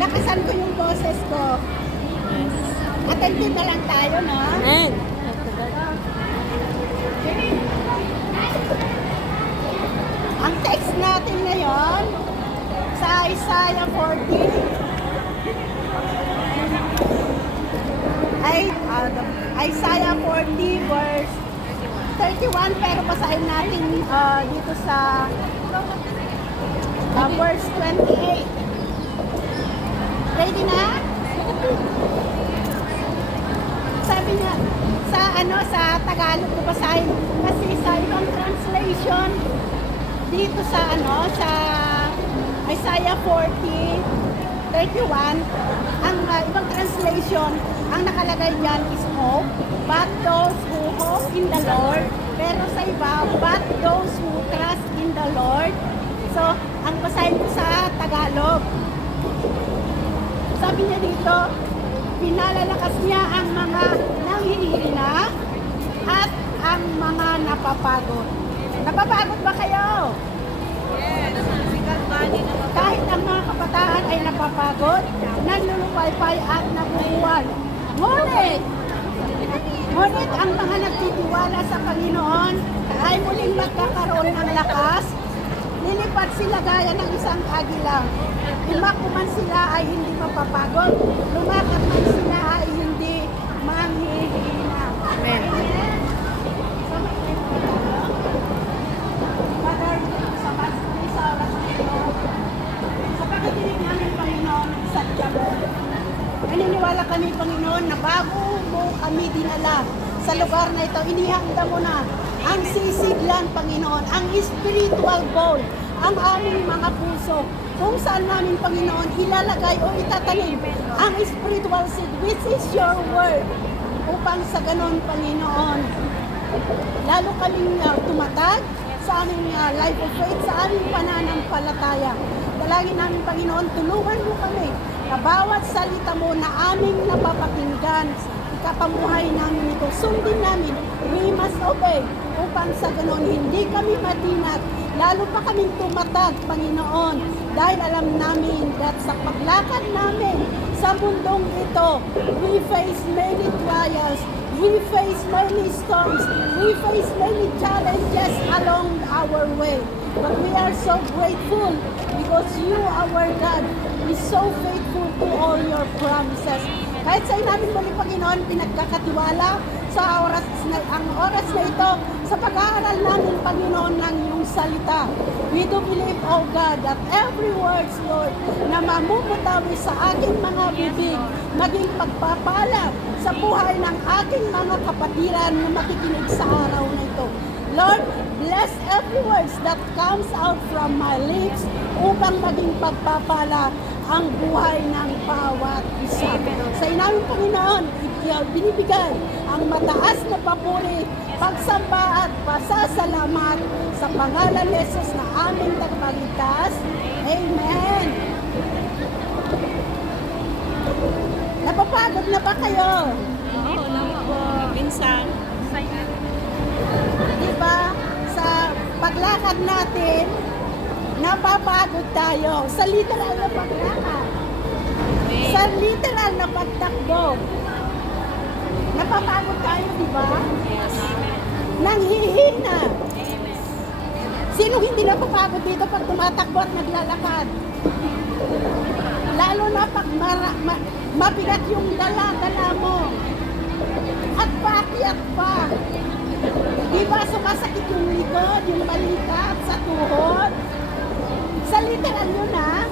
Lakasan ko yung boses ko. Attentive na lang tayo, no? Amen. Ang text natin ngayon sa Isaiah 40 ay Isaiah 40 verse 31, pero basahin natin dito sa verse 28. Ready na? Sabi niya sa Tagalog ko basahin kasi sa ibang translation dito sa sa Isaiah 40:31 ang ibang translation ang nakalagay diyan is hope, but those who hope in the Lord. Pero sa iba, but those who trust in the Lord. So ang basahin ko sa Tagalog, sabi niya dito, pinalalakas niya ang mga nanghihina at ang mga napapagod. Napapagod ba kayo? Yes. Kahit ang mga kabataan ay napapagod, nanlulupaypay at nabubuwal. Ngunit ang mga nagtitiwala sa Panginoon ay muling magkakaroon ng lakas. Lilipad sila gaya ng isang agila. Lumakuman sila ay hindi mapapagod. Lumakad man sila ay hindi manghihina. Amen. Father, sa oras na ito, sa pakikinig namin, Panginoon, sa Diabo, naniniwala kami, Panginoon, na bago mo kami dinala sa lugar na ito, inihanda mo na ang sisidlan, Panginoon, ang spiritual goal, ang aming mga puso, kung saan namin, Panginoon, ilalagay o itatanim ang spiritual seed, which is your word, upang sa ganon, Panginoon, lalo kaming tumatag sa aming life of faith, sa aming pananampalataya. Dalangin namin, Panginoon, tulungan mo kami na bawat salita mo na aming napapakinggan, ikapamuhay namin ito, sundin namin, we must obey, upang sa ganon hindi kami matinag, lalo pa kaming tumatag, Panginoon, dahil alam namin that sa paglakad namin sa mundong ito, we face many trials, we face many storms, we face many challenges along our way. But we are so grateful because you, our God, is so faithful to all your promises. Kahit sa namin muli, Panginoon, pinagkakatiwala sa ang oras na ito, sa pag-aaral namin, Panginoon, ng iyong salita. We do believe, oh God, that every words, Lord, na mamumutawi sa aking mga bibig, maging pagpapala sa buhay ng aking mga kapatiran na makikinig sa araw na ito. Lord, bless every words that comes out from my lips upang maging pagpapala ang buhay ng bawat isa. Sa inaming Panginoon, binibigay ang mataas na papuri, pagsamba at pasasalamat sa pangalan ni Jesus na aming tagapagligtas. Amen. Napapagod na ba kayo? Oo, po. Minsan. Diba? Sa paglakad natin, napapagod tayo. Sa literal na paglakad. Sa literal na pagtakbo. Napapagod tayo, diba? Yes. Nanghihina. Sino hindi napapagod dito pag tumatakbo at naglalakad? Lalo na pag mabigat yung dala-dala mo. At paakyat pa. Diba sumasakit yung likod, yung balikat, sa tuhod? Sa literal yun, ha?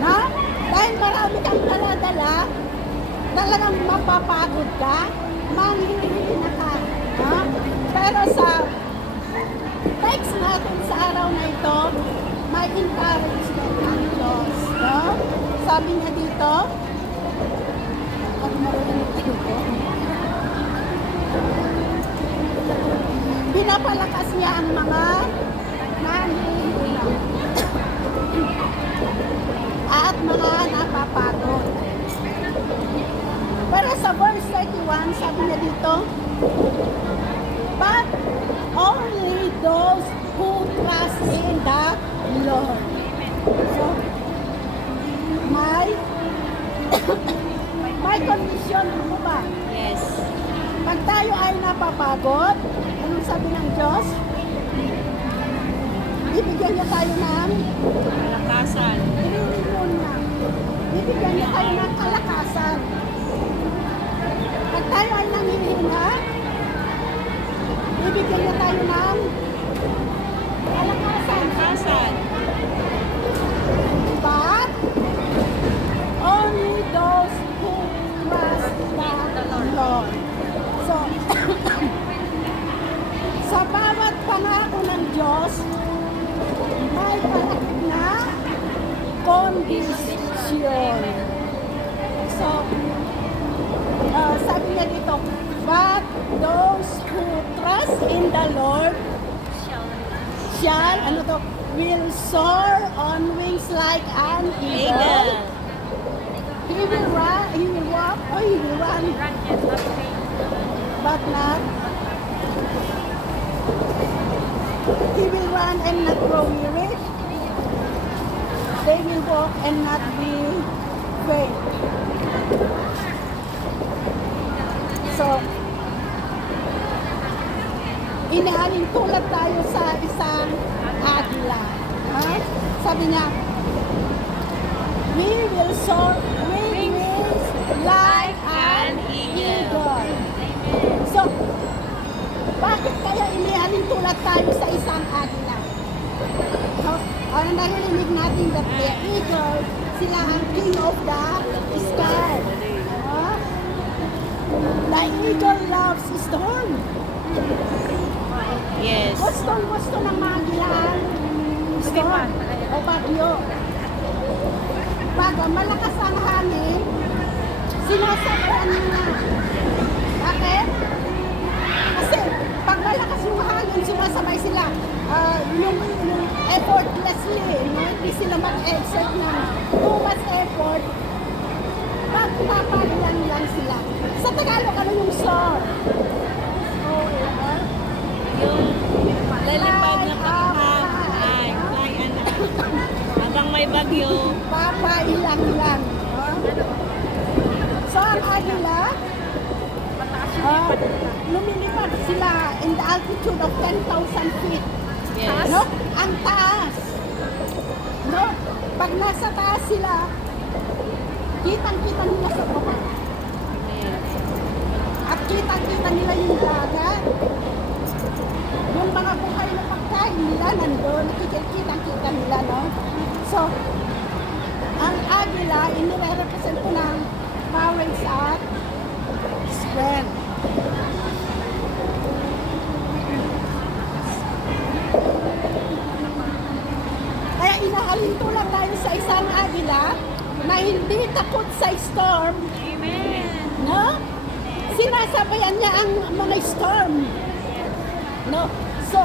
No? Dahil marami kang dala-dala, talagang mapapagod ka, manghihina ka. No? Pero sa text natin sa araw na ito, may encouragement ang Diyos. No? Sabi niya dito, pag marunong ito, pinapalakas niya ang mga nanghihina at mga napapagod. Pero sa verse 31, sabi niya dito, but only those who trust in the Lord. So, may may kondisyon mo ba? Yes. Pag tayo ay napapagod, anong sabi ng Diyos? Bibigyan niya tayo ng Malakasan. iniinom niya. Bibigyan niya tayo ng kalakasan. Pag tayo ay nanghihina, bibigyan niya tayo ng kalakasan. Malakasan. But only those who trust the Lord. So, sa bawat pangako ng Diyos, may palakip na kondisyon. So, sabi niya dito, but those who trust in the Lord shall, ano to, will soar on wings like an eagle. Eagle. He will run, he will walk, or he will run, but not. He will run and not grow weary. They will walk and not be faint. So, inihaling tulad tayo sa isang agila. Ha? Sabi niya, we will soar with wings like an eagle. So, bakit kaya inihaling tulad tayo sa isang agila? So, ano narinig natin that the eagle, sila ang king of the sky. The eagle loves storm. Yes. Gusto ng mga gilaan. Storm o bagyo. Pag malakas ang hangin, sinasabayan nila. Bakit? Kasi pag malakas yung hangin, sumasabay sila. Yung effortlessly, no? Hindi sila mag-exert ng too much effort. Magpapagilan lang sila. Sa Tagalog, ano yung soar? Oh, diba? Yung lalipad na pagkahay. Fly anak. Habang may bagyo. Papailang lang. No? So, ang agila, lumilipad sila in the altitude of 10,000 feet. Yes. No? Ang taas. No? Pag nasa taas sila, kitang-kita nila sa baba. Yes. At kitang-kita nila yung dagat. Yung mga buhay na pagkain nila nandun, nakikita-kita nila, no? So, ang agila, inire-represent ko ng courage at strength. Kaya inahalin tulad tayo sa isang agila na hindi takot sa storm. Amen. No? Sinasabayan niya ang mga storm. No? So,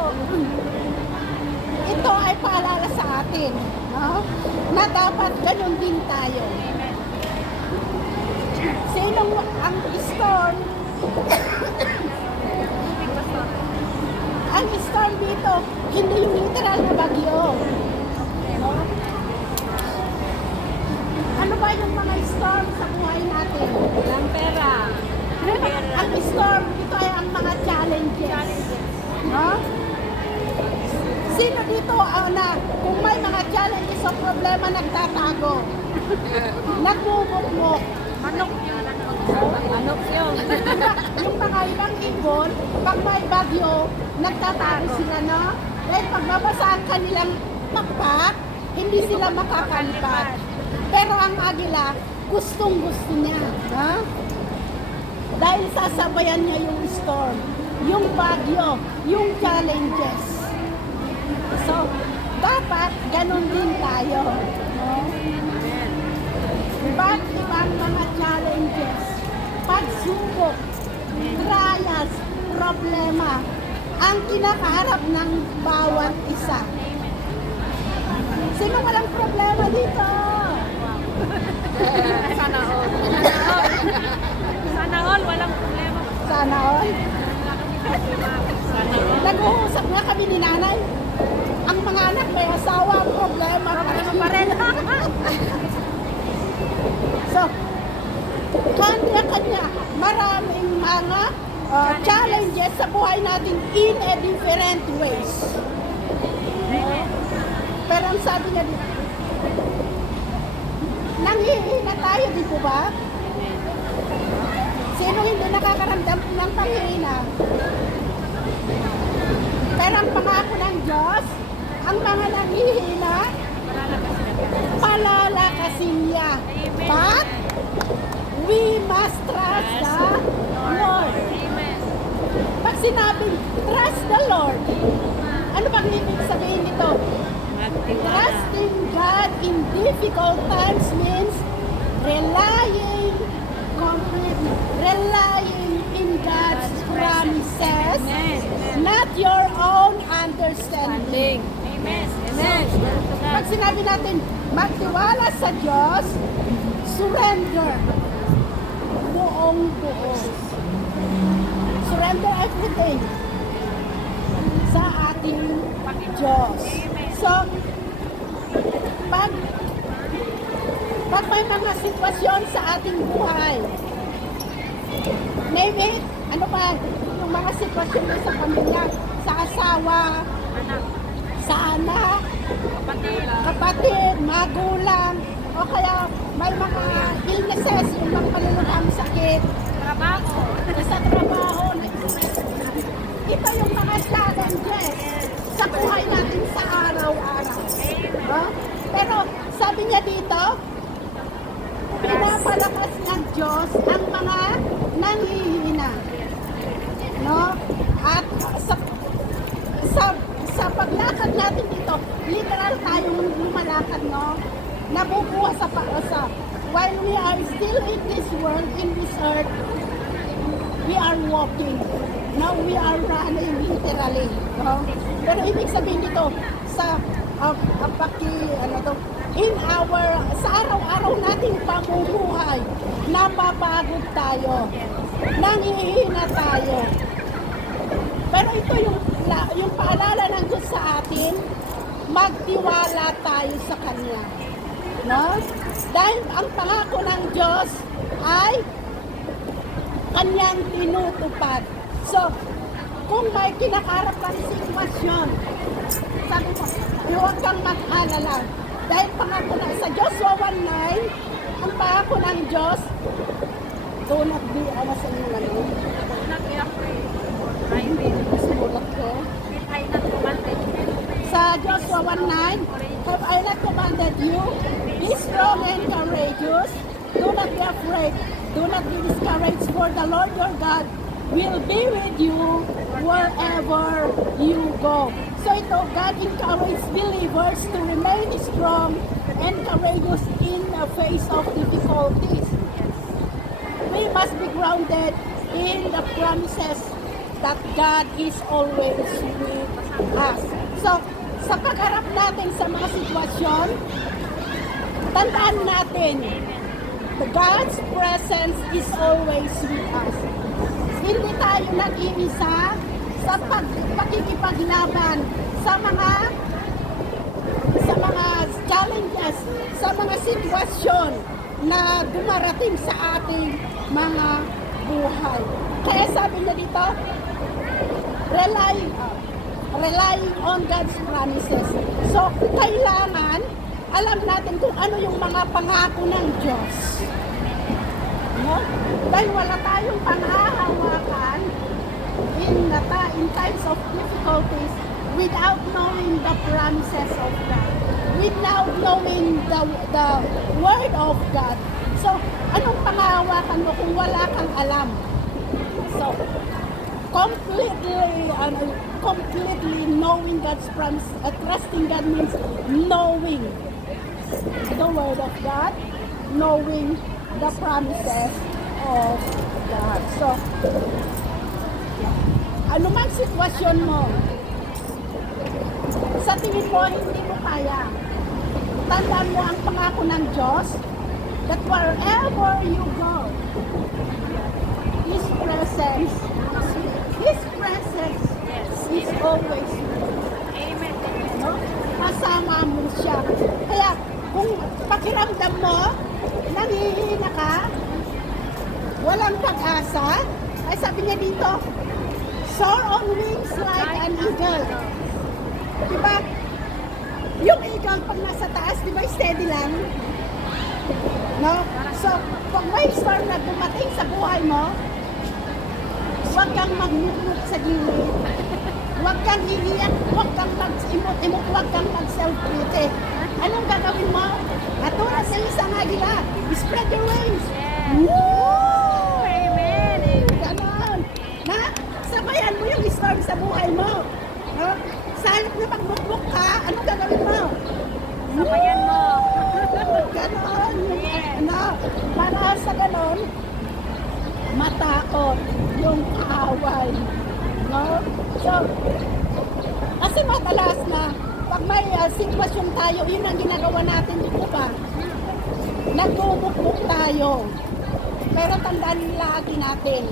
ito ay paalala sa atin, no? Na dapat ganun din tayo. Sinong ang storm? Ang storm dito, hindi yung literal na bagyo. No? Ano ba yung mga storm sa buhay natin? Walang pera. Ang storm, ito ay ang mga challenges. No? Sino dito na kung may mga challenges o problema nagtatago? Nagmumukmok. Manok yun. Manok yun. Yung mga ibang ibon, pag may bagyo, nagtatago sila, no? Dahil pag mabasa ang kanilang pakpak, hindi sila makakalipad. Pero ang agila, gustong-gusto niya. No? Dahil sasabayan niya yung storm, yung bagyo, yung challenges. So, dapat ganun din tayo. No? Iba't ibang mga challenges, pagsubok, trials, problema, ang kinakaharap ng bawat isa. Sino walang problema dito? Sana all. Sana all. Walang problema. Sana all. Sana all. Nag-uusap nga kami ni nanay. Ang mga anak may asawa, problema pa rin. Pa rin. So, kanya-kanya. Maraming mga challenges sa buhay natin in a different ways. Pero ang sabi niya dito, nanghihina tayo, di po ba? Sino hindi nakakaramdam ng panghihina? Pero ang pangako ng Diyos, ang mga nanghihina, palalakasin niya. But, we must trust the Lord. Amen. Pag sinabing, trust the Lord, ano bang ibig sabihin nito? Trusting God in difficult times means relying completely, relying in God's promises, not your own understanding. Amen. Amen. Pag sinabi natin, magtiwala sa Diyos, surrender. Buong buo. Surrender everything sa ating Diyos. So, pag may mga sitwasyon sa ating buhay, name it, ano ba, yung mga sitwasyon mo sa pamilya, sa asawa, sa anak, kapatid, magulang, o kaya may mga illnesses, yung mga malulubhang sakit, Trabaho. sa trabaho, ito yung mga challenges sa buhay natin sa araw-araw. No? Pero sabi niya dito, pinapalakas ng Diyos ang mga nanghihina. No? At sa paglakad natin dito, literal tayong lumalakad, no? Nabubuhay sa paasa. While we are still in this world, in this earth, we are walking. Now we are running literally. No? Pero ibig sabihin dito, sa sa araw-araw nating pamumuhay, napapagod tayo, nanghihina tayo. Pero ito yung paalala ng Diyos sa atin, magtiwala tayo sa Kanya. No? Dahil ang pangako ng Diyos ay Kanyang tinutupad. So, kung may kinakarap kang sitwasyon, sabi mo, huwag kang mag-alala. Dahil pangako na sa Joshua 1:9, ang pangako ng Diyos, do not be, sa inyo na yun? Not be afraid. I will. Sulat ko. If I not commanded you. Sa Joshua 1:9, have I not commanded you? Be strong and courageous. Do not be afraid. Do not be discouraged, for the Lord your God will be with you wherever you go. So ito, God encourages believers to remain strong and courageous in the face of difficulties. We must be grounded in the promises that God is always with us. So, sa pagharap natin sa mga sitwasyon, tandaan natin, God's presence is always with us. Hindi tayo nag-iisa sa pakikipaglaban sa mga challenges, sa mga sitwasyon na dumarating sa ating mga buhay. Kaya sabi niya dito, relying on God's promises. So, kailangan alam natin kung ano yung mga pangako ng Diyos. No? Dahil wala tayong panghahawakan in times of difficulties without knowing the promises of God, without knowing the Word of God. So, anong panghahawakan mo kung wala kang alam? So, completely knowing God's promise, trusting God means knowing the Word of God, knowing the promises of God. So, ano man sitwasyon mo, sa tingin mo hindi mo kaya, tandaan mo ang pangako ng Diyos that wherever you go, His presence is always with you. Amen. No? Kasama mo siya. Kaya kung pakiramdam mo, nanghihina ka, walang pag-asa. Ay sabi niya dito, soar on wings like an eagle. Diba? Yung eagle pag nasa taas, diba steady lang? No? So, pag may storm na dumating sa buhay mo, huwag kang magmukmuk sa gilid. Huwag kang iiyak, huwag kang mag-imot-imot, huwag kang mag-self-pity. Anong gagawin mo? Katulad sa isang agila, spread your wings. Woo! Amen. Ganon. Na, sabayan mo yung storm sa buhay mo. No? Sa halip na pagmukmuk ka, anong gagawin mo? Sabayan mo. Ganon. Yes. Ano, para sa ganon, matakot yung kaaway. No? So, kasi madalas na pag may sitwasyon tayo, yun ang ginagawa natin, di ba? Nagmumukmuk tayo. Pero tandaan lagi natin,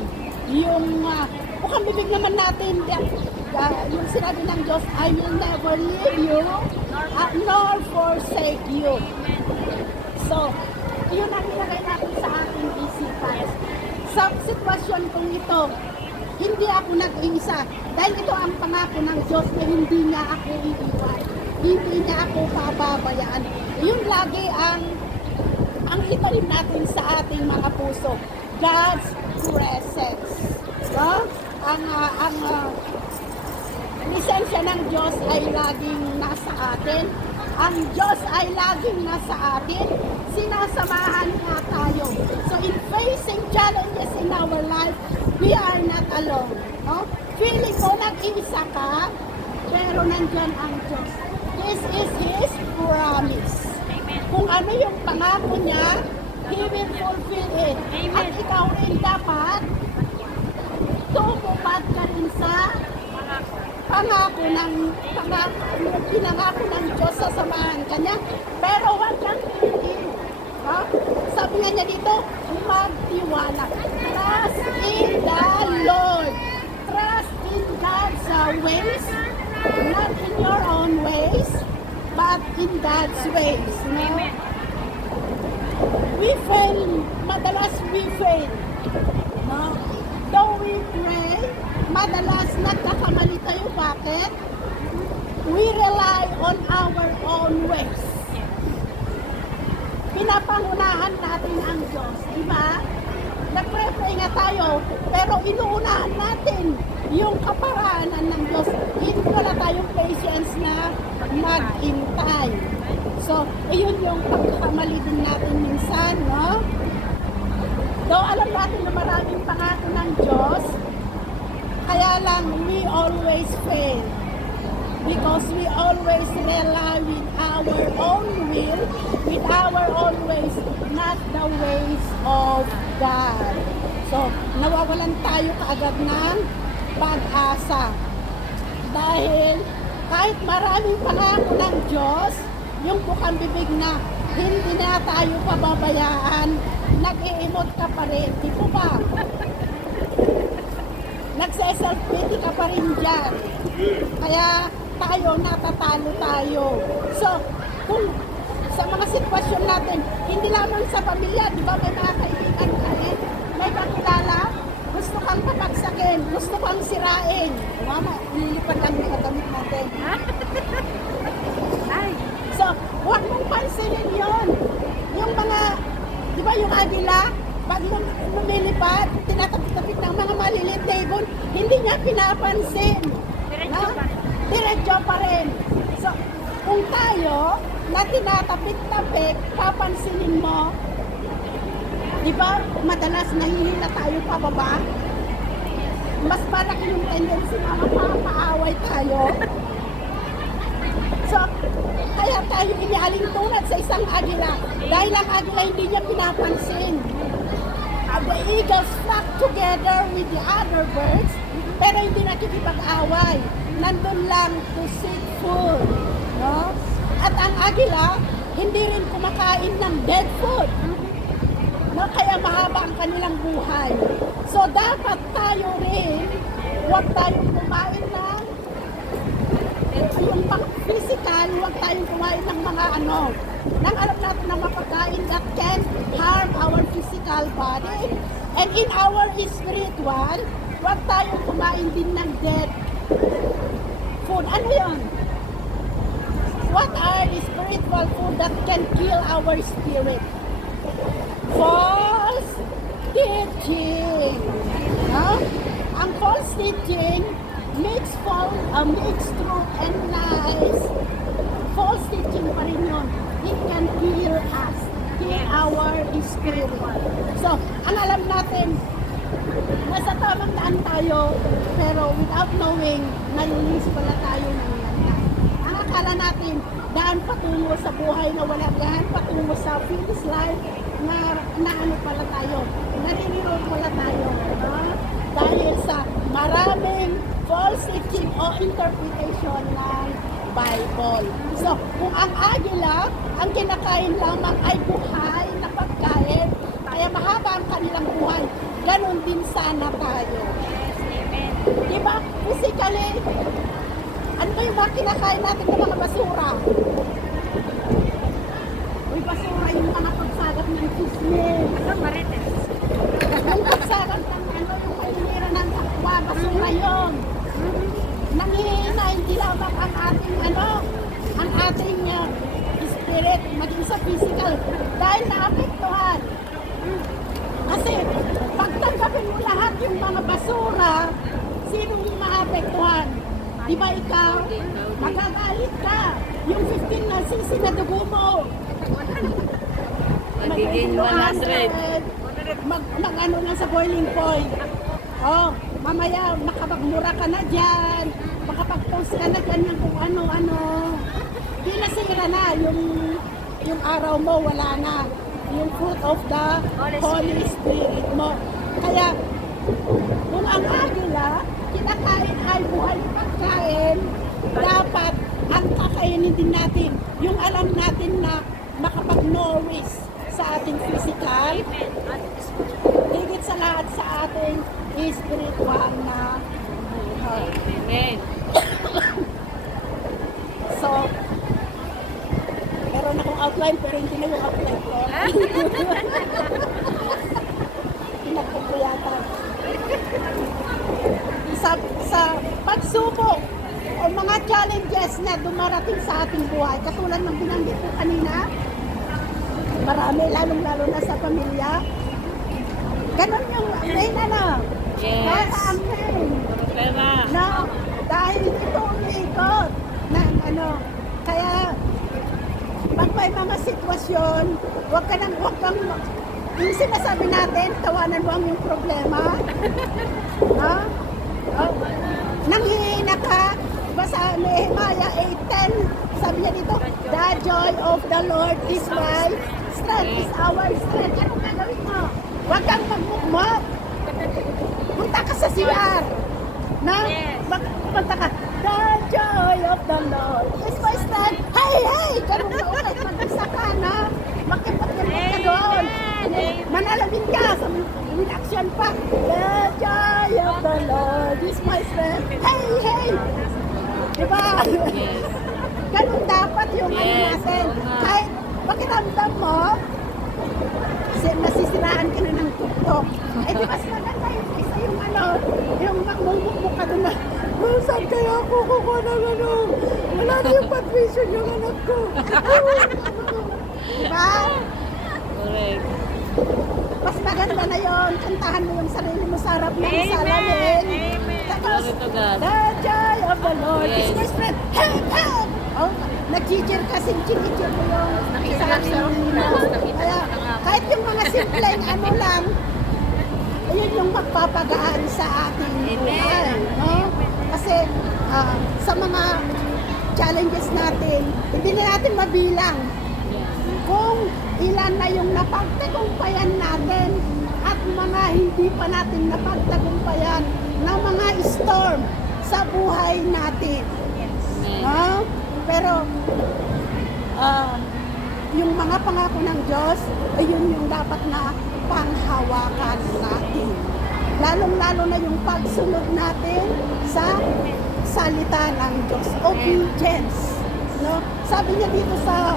yung bukang bibig naman natin, yung sinabi ng Diyos, I will never leave you, nor forsake you. So, yun ang ilagay natin sa ating isipan. Sa sitwasyon kong ito, hindi ako nag-iisa. Dahil ito ang pangako ng Diyos na hindi niya ako iiwan. Hindi niya ako pababayaan. Yun lagi ang itanim natin sa ating mga puso. God's presence. No? Ang lisensya ng Diyos ay laging nasa atin. Ang Diyos ay laging nasa atin. Sinasamahan niya tayo. So in facing challenges in our life, we are not alone. No? Feeling mo nag-iisa ka, pero nandyan ang Diyos. This is His promise. Amen. Kung ano yung pangako niya, He will fulfill it. Amen. At ikaw rin dapat tumupad ka rin sa pinangako ng Diyos sa samahan ka niya. Pero huwag kang tingin. Ha? Sabi nga niya dito, magtiwala. Trust in the Lord. Trust in God's ways. Not in your own ways, but in God's ways. No? Amen. We fail. Madalas we fail. No? Though we pray, madalas nagkakamali tayo. Bakit? We rely on our own ways. Pinapangunahan natin ang Diyos, di ba? Nagpre-pray nga tayo, pero inuunahan natin yung kaparaanan ng Diyos. Hindi wala tayong patience na maghintay. So, ayun yung pagkakamali din natin minsan, no? Though alam natin na maraming pangako ng Diyos, kaya lang we always fail. Because we always rely with our own will, with our own ways, not the ways of God. So, nawawalan tayo kaagad ng pag-asa. Dahil kahit maraming pangako ng Diyos, yung bukang bibig na hindi na tayo pababayaan, nag-iimot ka pa rin. Di po ba? Nagse-self-pity ka pa rin dyan. Kaya tayo, natatalo tayo. So, kung sa mga sitwasyon natin, hindi lamang sa pamilya, di ba may mga kaibigan ka rin, may kakilala, gusto kang papagsakin, gusto kang sirain. Mama, nilipad lang yung damit natin. Ay. So, huwag mong pansinin yun. Yung mga, di ba yung agila, pag lumilipad, tinatapit-tapit ng mga maliliit na ibon, hindi niya pinapansin. Diretso pa. Diretso pa rin. So, kung tayo, na tinatapit-tapit, papansinin mo, di ba, madalas nahihila tayo pababa? Mas malaki yung tendency na mapapaaway tayo. So, kaya tayo inialing tulad sa isang agila. Dahil ang agila hindi niya pinapansin. The eagles flock together with the other birds, pero hindi nakikipag-away. Nandun lang to seek food. No? At ang agila, hindi rin kumakain ng dead food. No? Kaya mahaba ang kanilang buhay. So, dapat tayo rin, huwag tayong kumain ng yung physical, huwag tayong kumain ng mga nang alam natin na mapagkain that can harm our physical body. And in our spiritual, huwag tayong kumain din ng dead food. Ano yun? What are the spiritual food that can kill our spirit? False teaching. No? Ang false teaching makes truth and lies. False teaching pa rin yun. It can kill us, kill our spirit. So, ang alam natin, nasa tamang daan tayo, pero without knowing, nalilis pala tayo ng yan. Ang akala natin, daan patungo sa buhay na walang daan, patungo sa finish line, na ano pala tayo, naririnood pala tayo. Dahil sa maraming false teaching o interpretation ng Bible. So, kung ang agila, ang kinakain lamang ay buhay na pagkain, kaya mahaba ang kanilang buhay, ganon din sana tayo. Yes, amen. Diba? Physically, ano ba yung mga kinakain natin ng mga basura? Uy, basura yung mga pagsagap ng chismis. Ano, marites? Yung pagsagap ng ano, yung palinira ng takwa, basura yun. Nangihina, hindi lamang ang ating ang ating spirit, maging sa physical, dahil naapektuhan. Kasi, pagtanggapin mo lahat yung mga basura, sinong yung maapektuhan? Di ba ikaw? Magagalit ka. Yung 15 na sisi na dugo mo. Magiging 100. Mag-ano na sa boiling point. Oh, mamaya makapagmura ka na dyan. Makapag-post ka na dyan ng kung ano-ano. Di nasira na yung araw mo, wala na. Yung fruit of the Holy Spirit mo. Kaya, kung ang agila, kinakain ay buhay na pagkain, dapat ang kakainin din natin, yung alam natin na makapag-nourish sa ating physical, higit sa lahat sa ating spiritual na buhay. Amen. So, meron akong outline pero hindi na yung outline ko. Pinagpupuyatan. Sa pagsubok o mga challenges na dumarating sa ating buhay, katulad ng binanggit ko kanina, marami, lalong-lalo na sa pamilya. Ganon yung main Yes. Para ang main. Pera. No, dahil ito umiikot ng kaya pag may mga sitwasyon, wag kang, yung sinasabi natin, tawanan mo ang yung problema. Ha? Oh, nanghihina ka, basta Nehemiah 8:10, sabi niya dito, the joy of the Lord is my strength, is our strength. Anong gagawin mo? Wag kang magmukmok. Punta ka sa CR. Na? Yes. Punta ka, the joy of the Lord is my strength. Hey, hey! Ganun ka ulit. Mag-isa ka na. Makipag-irmot ka doon. Amen. Manalabin ka. With action pa. The joy of the Lord is my strength. Hey, hey! Diba? Yes. Ganun dapat yung Yes, natin. oo nga. Kahit pakiramdam mo, nasisiraan ka na ng tuktok. Eh di mas maganda yung isa yung magmumukmuk ka doon na, oh, saan kaya ako kukuha ng wala na yung patwisyon yung anak ko. Diba? Correct. Mas maganda na yon, kantahan mo yung sarili mo sa harap ng Amen. salamin. Amen. Tapos, Glory to God. the joy of the Lord is Yes. my strength. Help, help! Oh, nag-cheer kasi chinichir mo yung sarili mo. Kaya, kahit yung mga simpleng lang, ayun yung magpapagaan sa ating buhay. No? Kasi sa mga challenges natin, hindi na natin mabilang kung ilan na yung napagtagumpayan natin at mga hindi pa natin napagtagumpayan na mga storm sa buhay natin. Amen. No? Pero yung mga pangako ng Diyos, ayun yung dapat na panghawakan natin. Lalong-lalo na yung pagsunod natin sa salita ng Diyos. Obedience. No? Sabi niya dito sa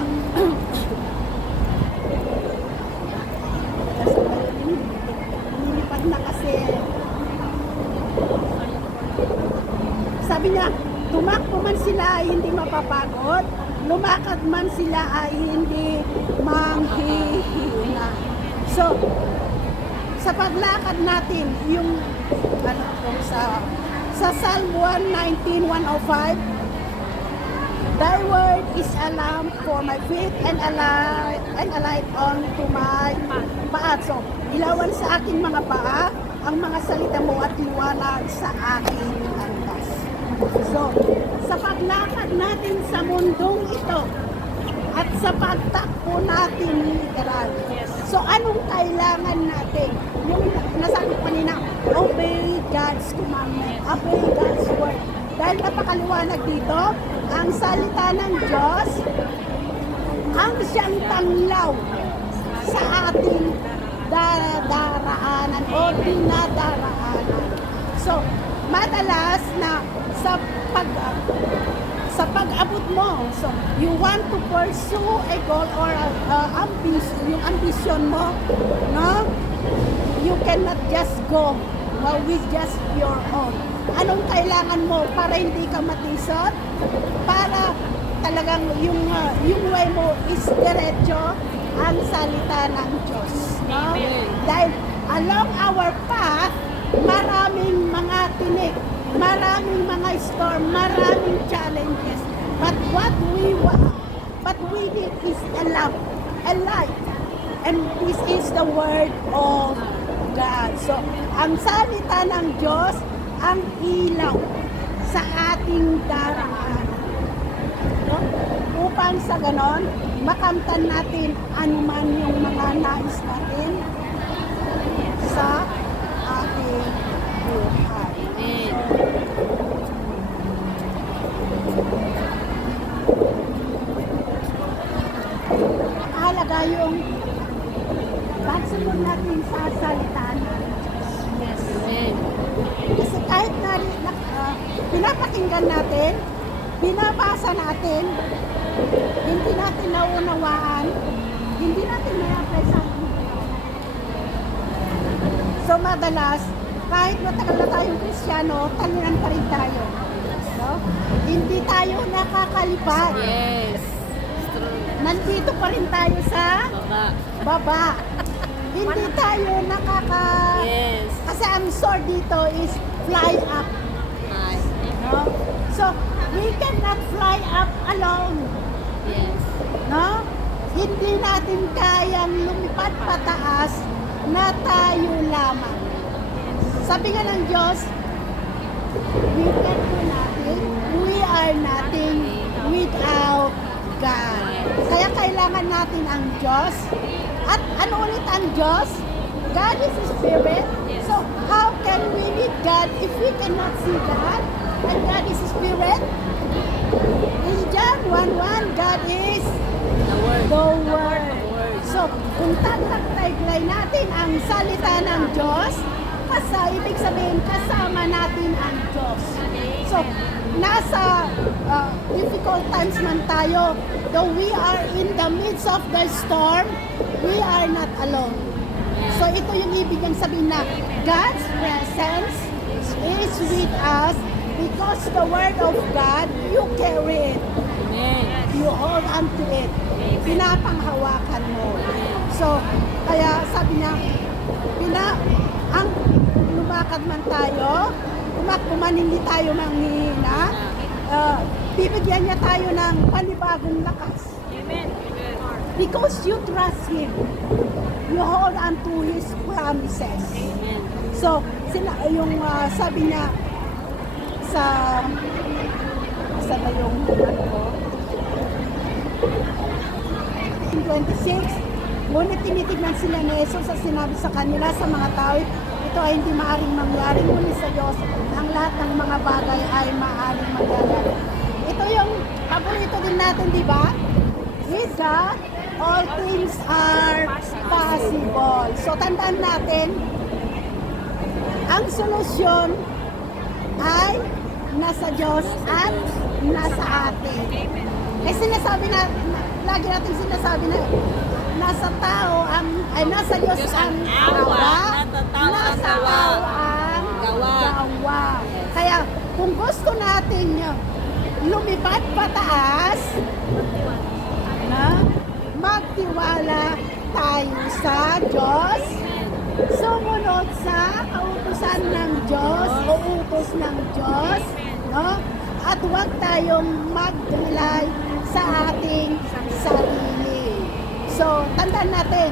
nililipat napapagod, lumakad man sila ay hindi manghihina. So, sa paglakad natin, yung ano po, sa Psalm 119:105, Thy word is a lamp for my feet and a light unto my path. So, ilawan sa aking mga paa ang mga salita mo at liwanag sa aking landas. So, sa paglakad natin sa mundong ito at sa pagtakbo natin literal. So, anong kailangan natin? Yung nasabi ko kanina, obey God's commandment, obey God's word. Dahil napakaliwanag dito, ang salita ng Diyos, ang siyang tanglaw sa ating daraanan o dinadaraanan. So, madalas na sa pag-abot mo, so you want to pursue a goal or yung ambition mo, no? You cannot just go with just your own. Anong kailangan mo para hindi ka matisod? Para talagang yung way mo is diretso ang salita ng Diyos. No? Dahil along our path, maraming mga tinik, maraming mga storm, maraming challenges. But what we need is a lamp, a light. And this is the word of God. So, ang salita ng Diyos, ang ilaw sa ating daraanan. No? Upang sa ganon, makamtan natin anuman yung mga nais natin sa ating buhay. Amen. Mahalaga yung pagsunod natin sa salita ng Diyos. Yes. Amen. Kasi kahit na pinapakinggan natin, binabasa natin, hindi natin naunawaan, hindi natin may-apply sa ating buhay. So madalas, kahit matagal na tayong Kristiyano, talinan pa rin tayo. No? Hindi tayo nakakalipad. Yes. True. Nandito pa rin tayo sa Baba. baba. Hindi tayo Yes. kasi ang sword dito is fly up. Nice. No? So, we cannot fly up alone. Yes. No? Hindi natin kayang lumipad pataas na tayo lamang. Sabi nga ng Diyos, we can do nothing, we are nothing without God. Kaya kailangan natin ang Diyos. At ano ulit ang Diyos? God is a spirit. So, how can we meet God if we cannot see God? And God is a spirit. In John 1:1, God is The word. the Word. So, kung taglay natin ang salita ng Diyos, ibig sabihin, kasama natin ang Diyos. So, nasa difficult times man tayo, though we are in the midst of the storm, we are not alone. So, ito yung ibig ng sabihin na God's presence is with us because the Word of God, you carry it. Amen. You hold on to it. Pinapanghawakan mo. So, kaya sabi niya, ang lumakad man tayo, tumakbo man hindi tayo manghihina, bibigyan niya tayo ng panibagong lakas. Amen. Because you trust Him. You hold on to His promises. Amen. So, sabi niya sa ba yung 26, ngunit tinitignan sila ni Jesus sa sinabi sa kanila sa mga tao, ito ay hindi maaaring mangyari, ngunit sa Diyos, ang lahat ng mga bagay ay maaaring mangyari. Ito yung paborito din natin, di ba? With God, all things are possible. So, tandaan natin, ang solusyon ay nasa Diyos at nasa atin. Eh sinasabi na, lagi natin sinasabi na nasa tao ay nasa Diyos ang awa, nasa tao ang gawa. Kaya kung gusto natin lumipad pataas, na magtiwala tayo sa Diyos, sumunod sa kautusan ng Diyos o utos ng Diyos, no? At huwag tayong magdulay sa ating sarili. So, tandaan natin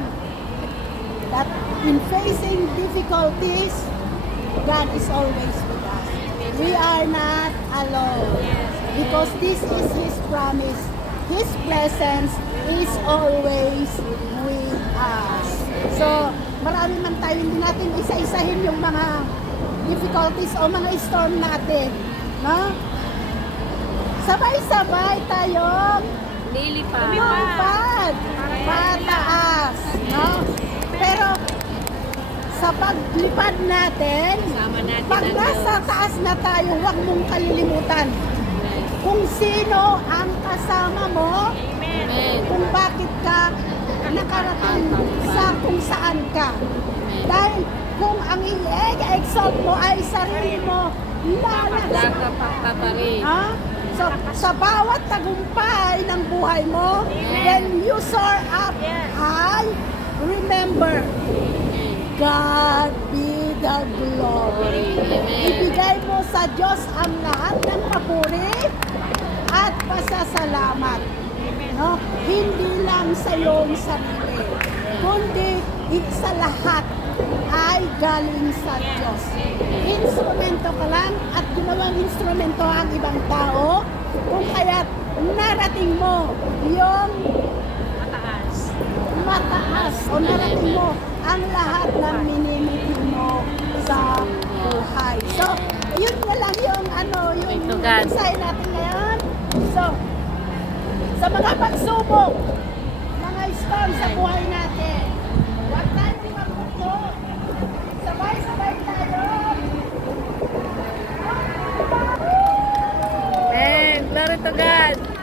that in facing difficulties, God is always with us. We are not alone because this is His promise. His presence is always with us. So, marami man tayo, hindi natin isa-isahin yung mga difficulties o mga storm natin. No? Sabay-sabay tayong Lilipad. lumipad pataas. No? Pero, sa paglipad natin, Sama natin pag ang nasa Diyos. taas na tayo, huwag mong kalilimutan kung sino ang kasama mo, Amen. kung bakit ka nakarating sa kung saan ka. Dahil kung ang i-exalt mo ay sarili mo, lalagas. Nakapagpa pa rin. Ha? So, sa bawat tagumpay ng buhay mo, when you soar up high, remember, God be the glory. Ibigay mo sa Diyos ang lahat ng papuri at pasasalamat. No? Hindi lang sa iyong sarili, kundi sa lahat ay galing sa Diyos. Instrumento ka lang at ginawang instrumento ang ibang tao, kung kaya narating mo yung mataas o narating mo ang lahat ng minimiti mo sa buhay. So, yun na lang yung yung To God. mensahe natin ngayon. So, sa mga pagsubok, mga storm sa buhay natin, huwag tayong magulo. Sabay-sabay tayo. Amen. Glory to God.